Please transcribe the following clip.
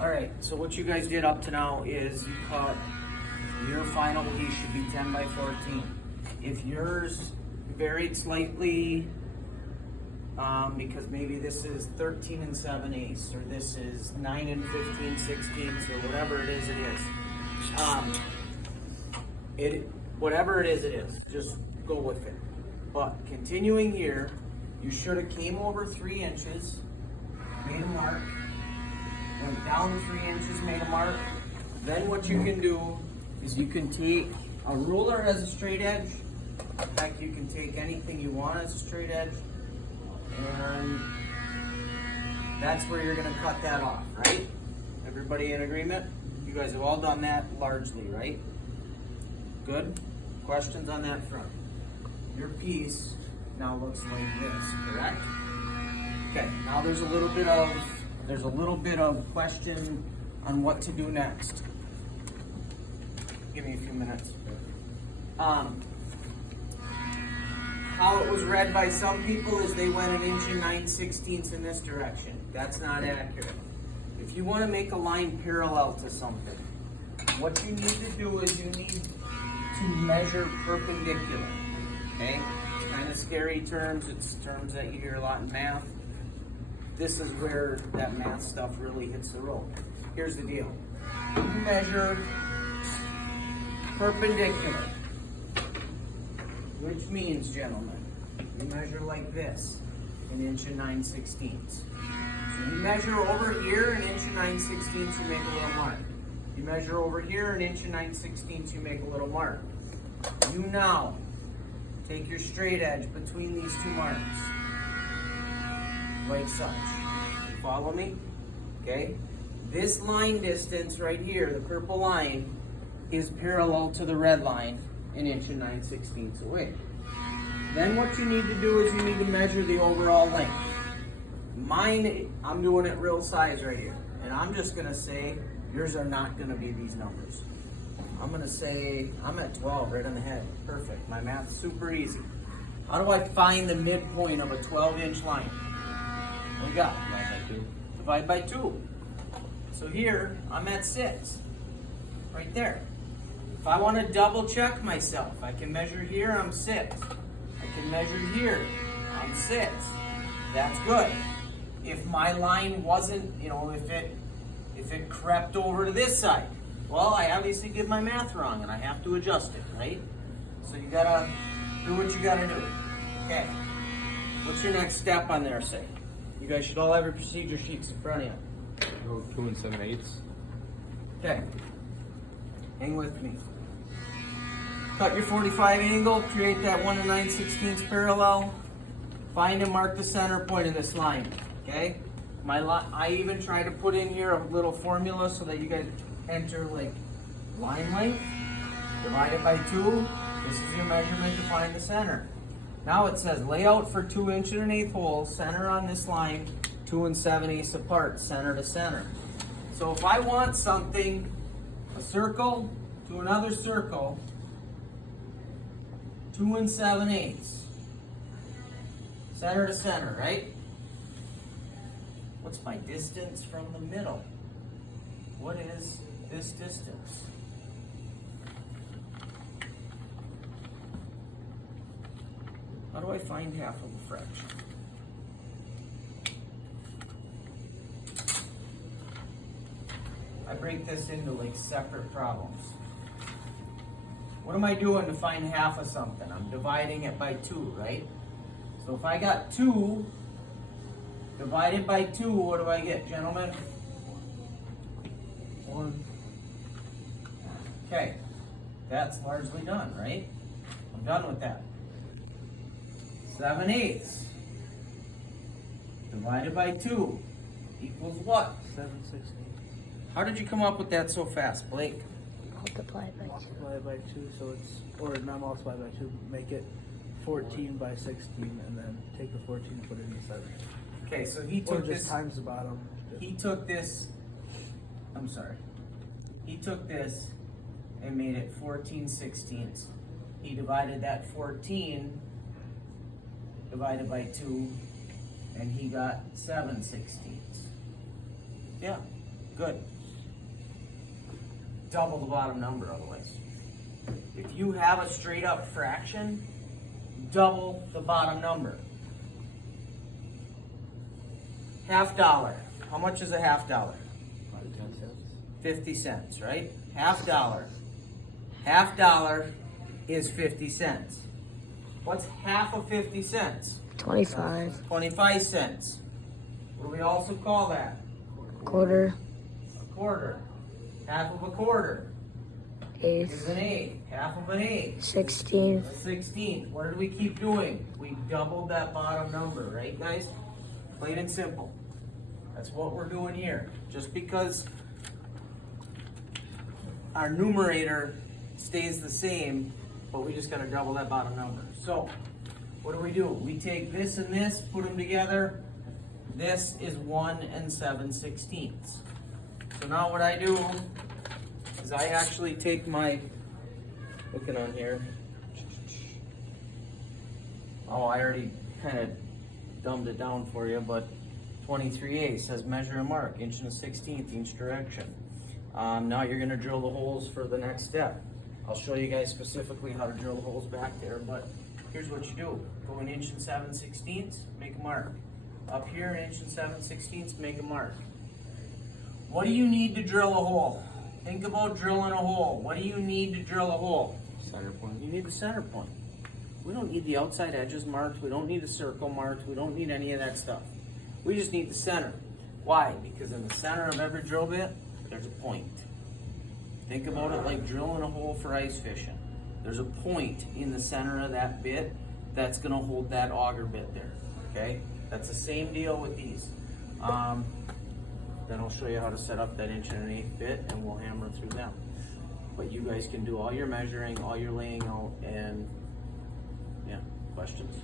All right, so what you guys did up to now is you cut your final piece should be 10 by 14. If yours varied slightly, because maybe this is 13 and 7/8, or this is 9 and 15/16, or whatever it is, whatever it is, just go with it. But continuing here, you should have came over 3 inches, made a mark, went down 3 inches, made a mark. Then what you can do is you can take a ruler as a straight edge. In fact, you can take anything you want as a straight edge, and that's where you're going to cut that off, right? Everybody in agreement? You guys have all done that largely, right? Good? Questions on that front? Your piece now looks like this, correct? Okay, now there's a little bit of question on what to do next. Give me a few minutes. How it was read by some people is they went 1 9/16 inches in this direction. That's not accurate. If you want to make a line parallel to something, what you need to do is you need to measure perpendicular. Okay? It's kind of scary terms. It's terms that you hear a lot in math. This is where that math stuff really hits the road. Here's the deal. You measure perpendicular, which means, gentlemen, you measure like this, 1 9/16 inches. So you measure over here 1 9/16 inches, you make a little mark. You measure over here 1 9/16 inches, you make a little mark. You now take your straight edge between these two marks, like such. Follow me? Okay? This line distance right here, the purple line, is parallel to the red line 1 9/16 inches away. Then what you need to do is you need to measure the overall length. Mine, I'm doing it real size right here. And I'm just going to say, yours are not going to be these numbers. I'm going to say, I'm at 12 right on the head. Perfect. My math's super easy. How do I find the midpoint of a 12-inch line? What we got? Divide by 2. So here, I'm at 6. Right there. If I want to double check myself, I can measure here, I'm 6. I can measure here, I'm 6. That's good. If my line wasn't, if it crept over to this side, well, I obviously did my math wrong and I have to adjust it, right? So you gotta do what you gotta do. Okay. What's your next step on there, say? You guys should all have your procedure sheets in front of you. Go 2 7/8. Okay. Hang with me. Cut your 45 angle, create that 1 9/16 inches parallel. Find and mark the center point of this line. Okay? I even try to put in here a little formula so that you guys enter like line length divided by 2. This is your measurement to find the center. Now it says layout for 2 1/8" holes, center on this line, 2 7/8 apart, center to center. So if I want something, a circle to another circle, 2 7/8, center to center, right? What's my distance from the middle? What is this distance? How do I find half of a fraction? I break this into like separate problems. What am I doing to find half of something? I'm dividing it by 2, right? So if I got 2 divided by 2, what do I get, gentlemen? 1. Okay, that's largely done, right? I'm done with that. 7/8 divided by 2 equals what? 7/16. How did you come up with that so fast, Blake? Multiply by 2. Multiply by 2, so it's, or not multiply by 2, make it 14 by 16, and then take the 14 and put it in the 7. Okay, so he Or took just this. times the bottom. He took this. I'm sorry. He took this and made it 14/16. He divided that 14 divided by 2, and he got 7/16. Yeah, Good. Double the bottom number otherwise. If you have a straight up fraction, double the bottom number. Half dollar. How much is a half dollar? 50 cents, right? Half dollar. Half dollar is 50 cents. What's half of 50 cents? 25. 25 cents. What do we also call that? Quarter. A quarter. Half of a quarter is Eighth. an eighth. Half of an eighth. 16th. A 16th. What did we keep doing? We doubled that bottom number, right guys? Plain and simple. That's what we're doing here. Just because our numerator stays the same, but we just gotta double that bottom number. So, what do? We take this and this, put them together. This is 1 7/16. So now what I do is I actually take my, looking on here. Oh, I already kind of dumbed it down for you, but 23A says measure and mark, inch and a 16th each direction. Now you're gonna drill the holes for the next step. I'll show you guys specifically how to drill the holes back there, but here's what you do. Go an inch and 7/16, make a mark. Up here, an inch and 7/16, make a mark. What do you need to drill a hole? Think about drilling a hole. What do you need to drill a hole? Center point. You need the center point. We don't need the outside edges marked. We don't need a circle marked. We don't need any of that stuff. We just need the center. Why? Because in the center of every drill bit, there's a point. Think about it like drilling a hole for ice fishing. There's a point in the center of that bit that's gonna hold that auger bit there, okay? That's the same deal with these. Then I'll show you how to set up that inch and an eighth bit and we'll hammer through them. But you guys can do all your measuring, all your laying out, and yeah, questions?